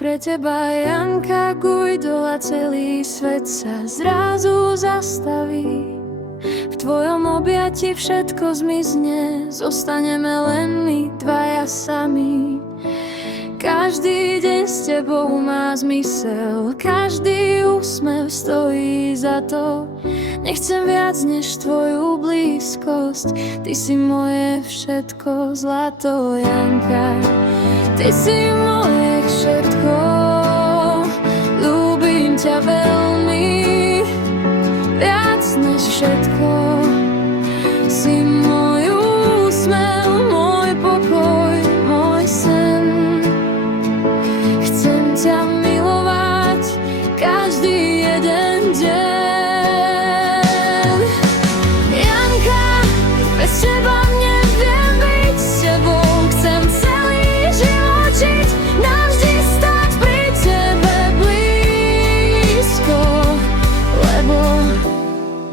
Pre teba, Janka Gujdol, a celý svet sa zrazu zastaví. V tvojom objati všetko zmizne, zostaneme len my dvaja sami. Každý deň s tebou má zmysel, každý úsmev stojí za to. Nechcem viac než tvoju blízkosť, ty si moje všetko, zlato, Janka. Ty si moje všetko, ľúbim ťa veľmi, viac než všetko. Si môj úsmev, môj pokoj, môj sen. Chcem ťa milovať každý jeden deň. Janka, bez teba neviem byť s tebou. Chcem celý život žiť, navždy stať pri tebe blízko, lebo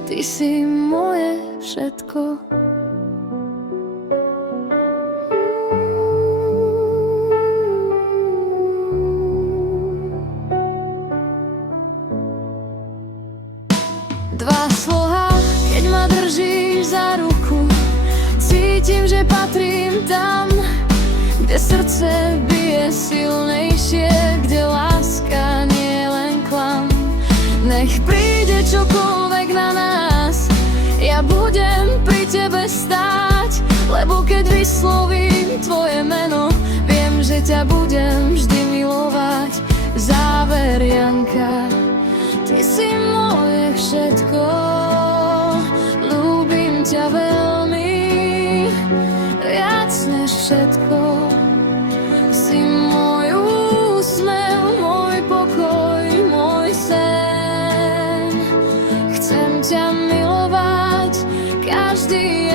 ty si moje všetko. Dva slová, keď ma držíš za ruku, cítim, že patrím tam, kde srdce bije silnejšie, kde láska nie je len klam. Nech príde čokoľvek na nás, ja budem pri tebe stáť, lebo keď vyslovím tvoje meno, viem, že ťa budem vždy milovať. Záver, Janka, ty si moje všetko, ľúbim ťa veľmi, viac než všetko. Si môj úsmev, môj pokoj, môj sen. Chcem ťa milovať každý